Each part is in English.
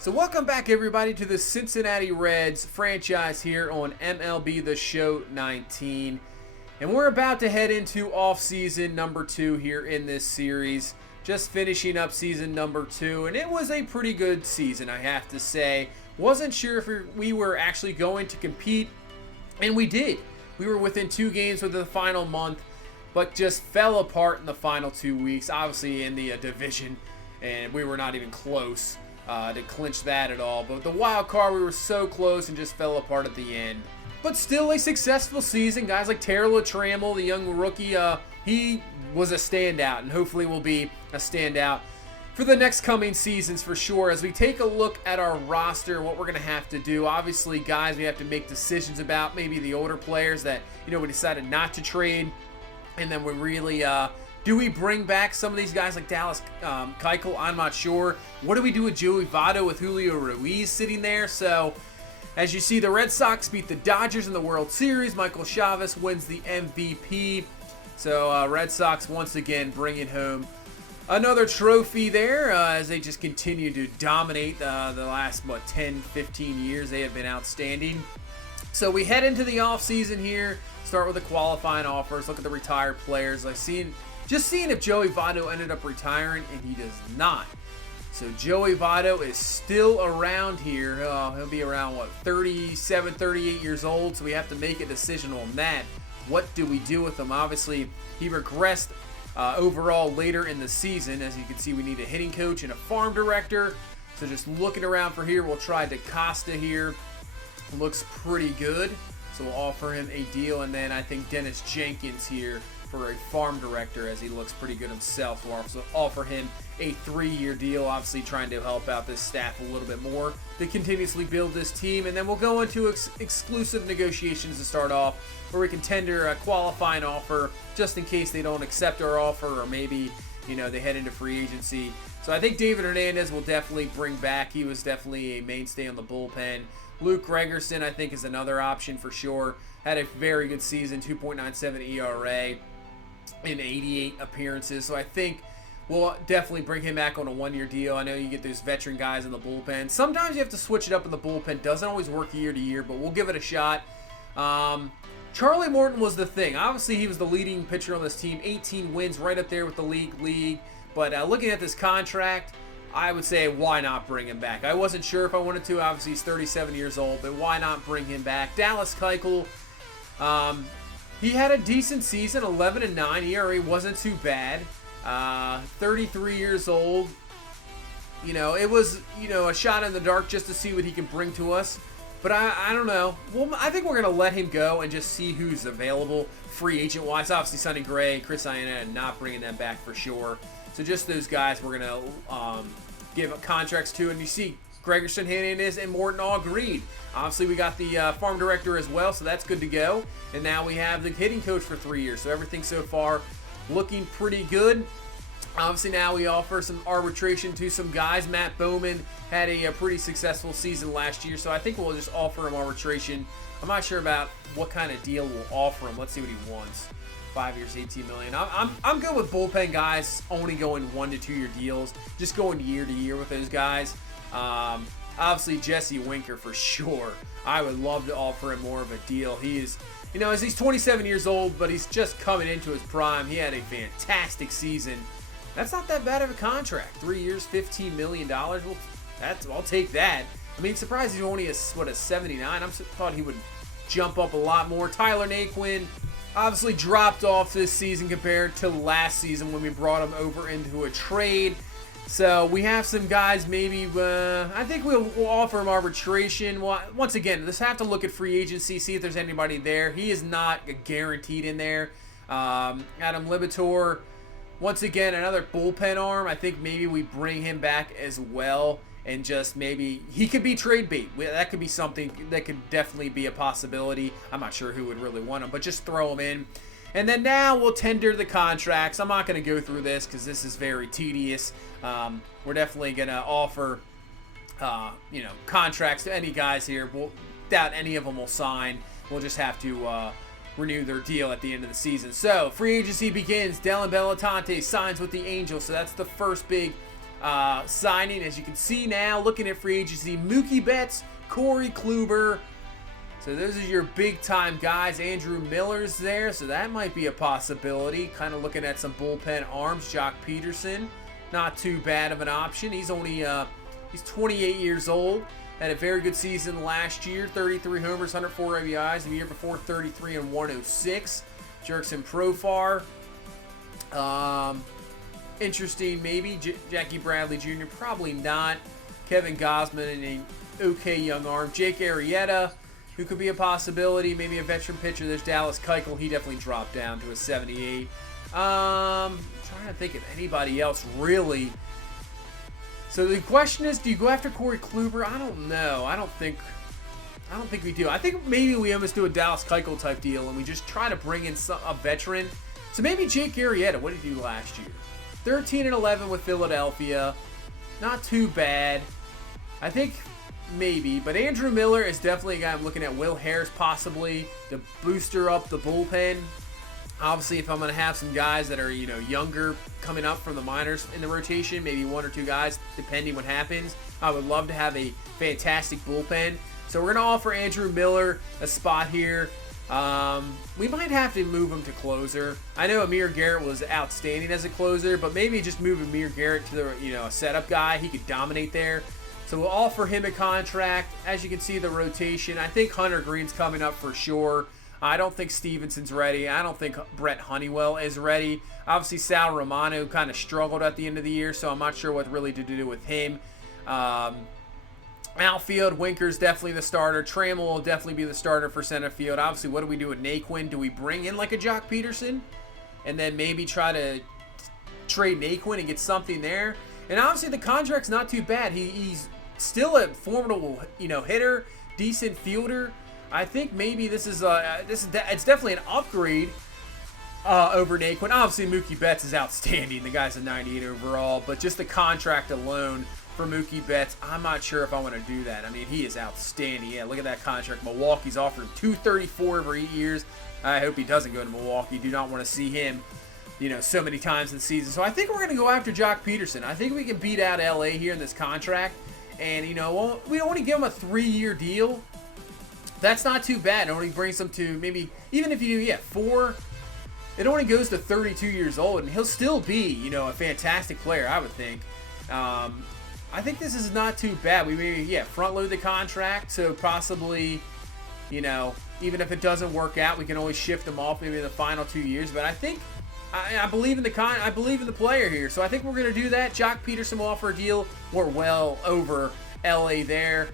So welcome back everybody to the Cincinnati Reds franchise here on MLB The Show 19. And we're about to head into off-season number 2 here in this series. Just finishing up season number 2, and it was a pretty good season, I have to say. Wasn't sure if we were actually going to compete, and we did. We were within 2 games within the final month, but just fell apart in the final 2 weeks, obviously in the division, and we were not even close to clinch that at all. But the wild card, we were so close and just fell apart at the end. But still a successful season. Guys like Terrell Trammell, the young rookie, he was a standout and hopefully will be a standout for the next coming seasons for sure. As we take a look at our roster and what we're going to have to do, obviously, guys, we have to make decisions about maybe the older players that, we decided not to trade. And then we really, do we bring back some of these guys like Dallas Keuchel? I'm not sure. What do we do with Joey Votto with Julio Ruiz sitting there? So, as you see, the Red Sox beat the Dodgers in the World Series. Michael Chavez wins the MVP. So, Red Sox once again bringing home another trophy there as they just continue to dominate the last, 10, 15 years. They have been outstanding. So, we head into the offseason here. Start with the qualifying offers. Look at the retired players. Just seeing if Joey Votto ended up retiring, and he does not. So Joey Votto is still around here. He'll be around, 37, 38 years old, so we have to make a decision on that. What do we do with him? Obviously, he regressed overall later in the season. As you can see, we need a hitting coach and a farm director. So just looking around for here, we'll try DaCosta here. Looks pretty good. So we'll offer him a deal, and then I think Dennis Jenkins here for a farm director, as he looks pretty good himself. We'll also offer him a 3-year deal, obviously trying to help out this staff a little bit more to continuously build this team. And then we'll go into exclusive negotiations to start off, where we can tender a qualifying offer just in case they don't accept our offer, or maybe they head into free agency. So I think David Hernandez will definitely bring back. He was definitely a mainstay on the bullpen. Luke Gregerson, I think, is another option for sure. Had a very good season, 2.97 ERA in 88 appearances. So I think we'll definitely bring him back on a 1-year deal. I know you get those veteran guys in the bullpen. Sometimes you have to switch it up in the bullpen. Doesn't always work year to year, but we'll give it a shot. Charlie Morton was the thing. Obviously, he was the leading pitcher on this team. 18 wins, right up there with the league. But looking at this contract, I would say, why not bring him back? I wasn't sure if I wanted to. Obviously, he's 37 years old, but why not bring him back? Dallas Keuchel, he had a decent season, 11-9 ERA, wasn't too bad. 33 years old. It was, a shot in the dark just to see what he can bring to us. But I don't know. Well, I think we're going to let him go and just see who's available free agent-wise. Obviously, Sonny Gray, Chris Iannetta, not bringing them back for sure. So just those guys we're going to give contracts to. And you see Gregerson, Hernandez, and Morton all agreed. Obviously, we got the farm director as well, so that's good to go. And now we have the hitting coach for 3 years. So everything so far looking pretty good. Obviously, now we offer some arbitration to some guys. Matt Bowman had a pretty successful season last year, so I think we'll just offer him arbitration. I'm not sure about what kind of deal we'll offer him. Let's see what he wants. 5 years, $18 million. I'm good with bullpen guys only going 1 to 2 year deals, just going year to year with those guys. Obviously, Jesse Winker for sure. I would love to offer him more of a deal. He is, as he's 27 years old, but he's just coming into his prime. He had a fantastic season. That's not that bad of a contract. 3 years, $15 million. Well, I'll take that. I mean, surprised he's only a 79. I thought he would jump up a lot more. Tyler Naquin obviously dropped off this season compared to last season when we brought him over into a trade. So we have some guys maybe, I think we'll offer him arbitration. Well, once again, let's have to look at free agency, see if there's anybody there. He is not guaranteed in there. Adam Libator, once again, another bullpen arm. I think maybe we bring him back as well. And just maybe he could be trade bait. That could be something that could definitely be a possibility. I'm not sure who would really want him, but just throw him in. And then now we'll tender the contracts. I'm not going to go through this because this is very tedious. We're definitely going to offer, contracts to any guys here. We'll doubt any of them will sign. We'll just have to renew their deal at the end of the season. So free agency begins. Dellin Bellatante signs with the Angels. So that's the first big signing. As you can see now, looking at free agency, Mookie Betts, Corey Kluber. So those are your big-time guys. Andrew Miller's there, so that might be a possibility. Kind of looking at some bullpen arms. Jock Peterson, not too bad of an option. He's only he's 28 years old. Had a very good season last year. 33 homers, 104 RBIs. The year before, 33 and 106. Jurickson Profar. Interesting, maybe. Jackie Bradley Jr., probably not. Kevin Gausman and an okay young arm. Jake Arrieta, who could be a possibility. Maybe a veteran pitcher. There's Dallas Keuchel. He definitely dropped down to a 78. I'm trying to think of anybody else, really. So the question is, do you go after Corey Kluber? I don't know. I don't think we do. I think maybe we almost do a Dallas Keuchel type deal, and we just try to bring in a veteran. So maybe Jake Arrieta. What did he do last year? 13 and 11 with Philadelphia. Not too bad. I think maybe. But Andrew Miller is definitely a guy I'm looking at. Will Harris possibly to booster up the bullpen. Obviously, if I'm going to have some guys that are, younger coming up from the minors in the rotation, maybe one or two guys, depending what happens, I would love to have a fantastic bullpen. So we're going to offer Andrew Miller a spot here. We might have to move him to closer. I know Amir Garrett was outstanding as a closer, but maybe just move Amir Garrett to the, a setup guy. He could dominate there. So we'll offer him a contract. As you can see, the rotation, I think Hunter Green's coming up for sure. I don't think Stevenson's ready. I don't think Brett Honeywell is ready. Obviously, Sal Romano kind of struggled at the end of the year, so I'm not sure what really to do with him. Outfield, Winker's definitely the starter. Trammell will definitely be the starter for center field. Obviously, what do we do with Naquin? Do we bring in like a Jock Peterson and then maybe try to trade Naquin and get something there? And obviously, the contract's not too bad. He's still a formidable, hitter, decent fielder. I think maybe this is it's definitely an upgrade over Naquin. Obviously, Mookie Betts is outstanding. The guy's a 98 overall, but just the contract alone for Mookie Betts, I'm not sure if I want to do that. I mean, he is outstanding. Yeah, look at that contract. Milwaukee's offering $234 over 8 years. I hope he doesn't go to Milwaukee. Do not want to see him, so many times in the season. So I think we're going to go after Jock Peterson. I think we can beat out LA here in this contract. And, we only give him a 3-year deal. That's not too bad. It only brings him to maybe, even if you do, 4, it only goes to 32 years old, and he'll still be, a fantastic player, I would think. I think this is not too bad. We maybe, front load the contract, so possibly, even if it doesn't work out, we can always shift them off maybe in the final 2 years. But I think, I believe in I believe in the player here, so I think we're going to do that. Jock Peterson will offer a deal. We're well over LA there.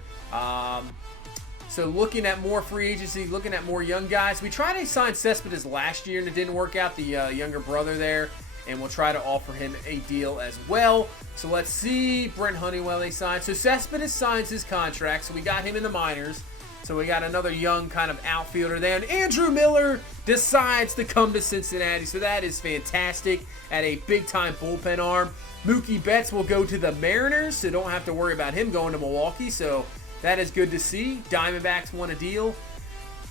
So looking at more free agency, looking at more young guys. We tried to sign Cespedes last year and it didn't work out, the younger brother there. And we'll try to offer him a deal as well. So let's see. Brent Honeywell they signed. So Cespedes signs his contract. So we got him in the minors. So we got another young kind of outfielder there. And Andrew Miller decides to come to Cincinnati. So that is fantastic at a big-time bullpen arm. Mookie Betts will go to the Mariners. So don't have to worry about him going to Milwaukee. So that is good to see. Diamondbacks won a deal.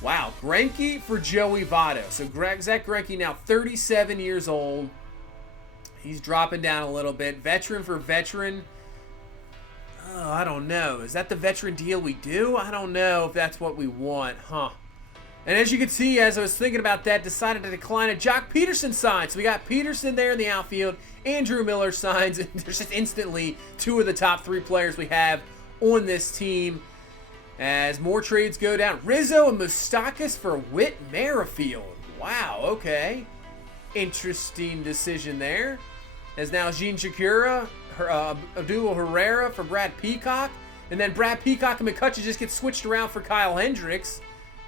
Wow, Greinke for Joey Votto. So Zach Greinke now 37 years old. He's dropping down a little bit. Veteran for veteran. Oh, I don't know. Is that the veteran deal we do? I don't know if that's what we want, huh? And as you can see, as I was thinking about that, decided to decline it. Jock Peterson signs. So we got Peterson there in the outfield. Andrew Miller signs. And there's just instantly 2 of the top 3 players we have on this team. As more trades go down. Rizzo and Moustakas for Whit Merrifield. Wow, okay. Interesting decision there. As now Gene Shakira, Abdul Herrera for Brad Peacock. And then Brad Peacock and McCutcheon just get switched around for Kyle Hendricks.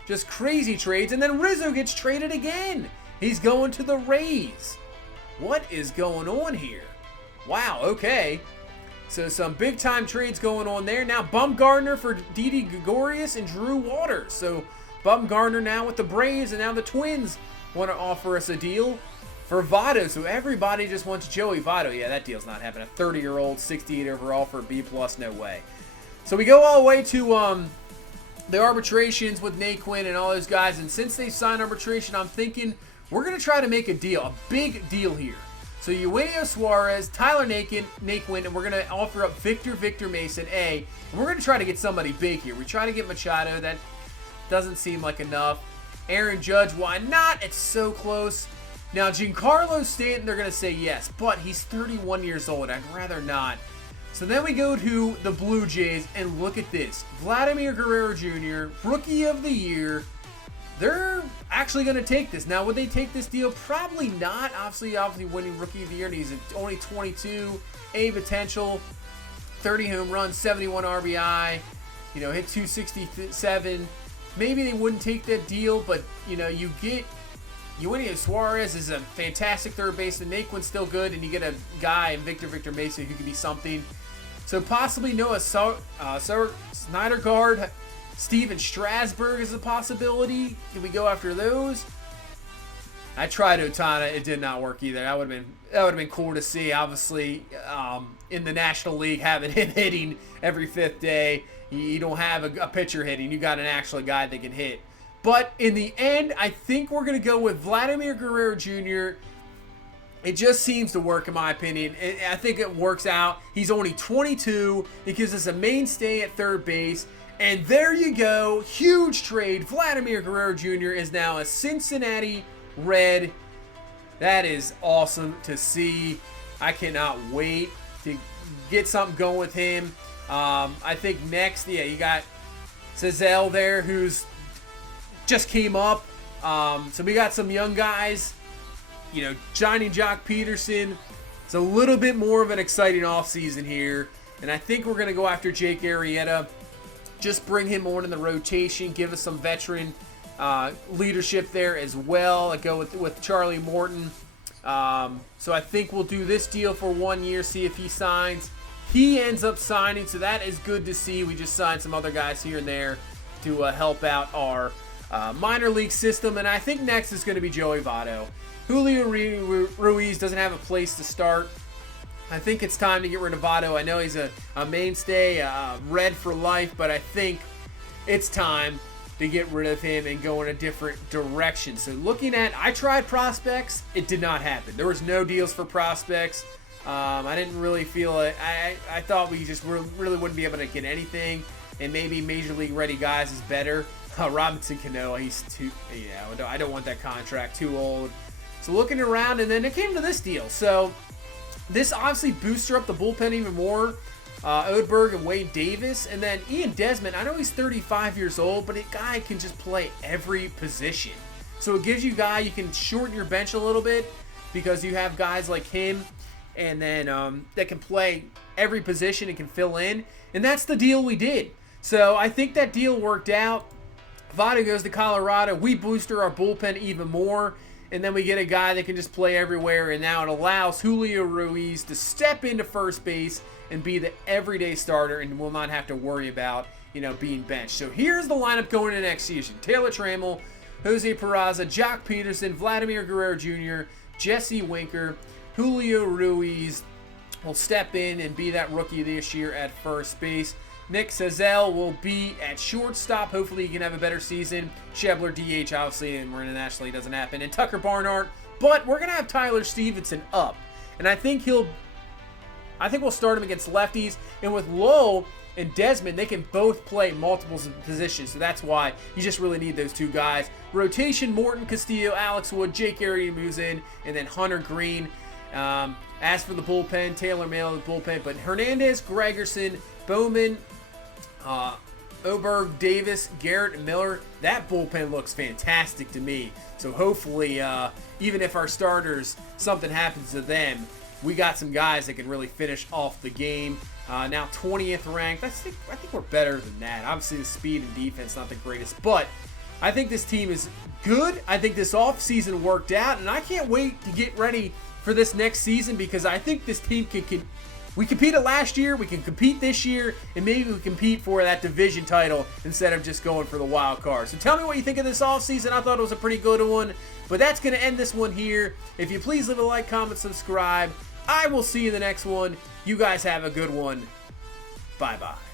Just crazy trades. And then Rizzo gets traded again. He's going to the Rays. What is going on here? Wow, okay. So some big-time trades going on there. Now Bumgarner for Didi Gregorius and Drew Waters. So Bumgarner now with the Braves, and now the Twins want to offer us a deal for Votto. So everybody just wants Joey Votto. Yeah, that deal's not happening. A 30-year-old, 68 overall for a B+, no way. So we go all the way to the arbitrations with Naquin and all those guys. And since they signed arbitration, I'm thinking we're going to try to make a deal, a big deal here. So Eugenio Suarez, Tyler Naquin, and we're going to offer up Victor Mason, and we're going to try to get somebody big here. We try to get Machado. That doesn't seem like enough. Aaron Judge, why not? It's so close. Now, Giancarlo Stanton, they're going to say yes, but he's 31 years old. I'd rather not. So then we go to the Blue Jays, and look at this. Vladimir Guerrero Jr., Rookie of the Year. They're actually going to take this. Now, would they take this deal? Probably not. Obviously winning Rookie of the Year, and he's only 22, A potential, 30 home runs, 71 RBI, hit 267. Maybe they wouldn't take that deal, but, you get Eugenio Suarez is a fantastic third baseman. Naquin's still good, and you get a guy in Victor Mason who could be something. So possibly Noah Syndergaard, Steven Strasburg is a possibility. Can we go after those? I tried Otana. It did not work either. That would have been cool to see. Obviously, in the National League, having him hitting every fifth day. You don't have a pitcher hitting. You got an actual guy that can hit. But in the end, I think we're going to go with Vladimir Guerrero Jr. It just seems to work, in my opinion. I think it works out. He's only 22. It gives us a mainstay at third base. And there you go. Huge trade. Vladimir Guerrero Jr. is now a Cincinnati Red. That is awesome to see. I cannot wait to get something going with him. I think next, you got Cizelle there, who's just came up. So we got some young guys. Johnny Jock Peterson. It's a little bit more of an exciting offseason here. And I think we're going to go after Jake Arrieta. Just bring him on in the rotation. Give us some veteran leadership there as well. I go with Charlie Morton. So I think we'll do this deal for 1 year, see if he signs. He ends up signing, so that is good to see. We just signed some other guys here and there to help out our minor league system. And I think next is going to be Joey Votto. Julio Ruiz doesn't have a place to start. I think it's time to get rid of Votto. I know he's a mainstay, Red for life, but I think it's time to get rid of him and go in a different direction. So I tried prospects. It did not happen. There was no deals for prospects. I didn't really feel it. I thought we just really wouldn't be able to get anything, and maybe Major League ready guys is better. Robinson Cano, he's too, I don't want that contract, too old. So looking around, and then it came to this deal. So this obviously boosted up the bullpen even more. Odeberg and Wade Davis, and then Ian Desmond. I know he's 35 years old, but a guy can just play every position. So it gives you you can shorten your bench a little bit because you have guys like him, and then that can play every position and can fill in. And that's the deal we did. So I think that deal worked out. Votto goes to Colorado. We booster our bullpen even more. And then we get a guy that can just play everywhere. And now it allows Julio Ruiz to step into first base and be the everyday starter and will not have to worry about, being benched. So here's the lineup going into next season. Taylor Trammell, Jose Peraza, Jock Peterson, Vladimir Guerrero Jr., Jesse Winker, Julio Ruiz will step in and be that rookie this year at first base. Nick Cizelle will be at shortstop. Hopefully he can have a better season. Schebler DH, obviously, and we're internationally, doesn't happen. And Tucker Barnhart. But we're going to have Tyler Stevenson up. And I think we'll start him against lefties. And with Lowe and Desmond, they can both play multiple positions. So that's why you just really need those two guys. Rotation, Morton Castillo, Alex Wood, Jake Arrieta moves in, and then Hunter Green. As for the bullpen, Taylor Mail the bullpen. But Hernandez, Gregerson, Bowman, Oberg, Davis, Garrett, and Miller, that bullpen looks fantastic to me. So hopefully, even if our starters, something happens to them, we got some guys that can really finish off the game. Now 20th ranked. I think we're better than that. Obviously, the speed and defense not the greatest, but I think this team is good. I think this offseason worked out, and I can't wait to get ready for this next season because I think this team can we competed last year, we can compete this year, and maybe we compete for that division title instead of just going for the wild card. So tell me what you think of this offseason. I thought it was a pretty good one, but that's going to end this one here. If you please leave a like, comment, subscribe. I will see you in the next one. You guys have a good one. Bye-bye.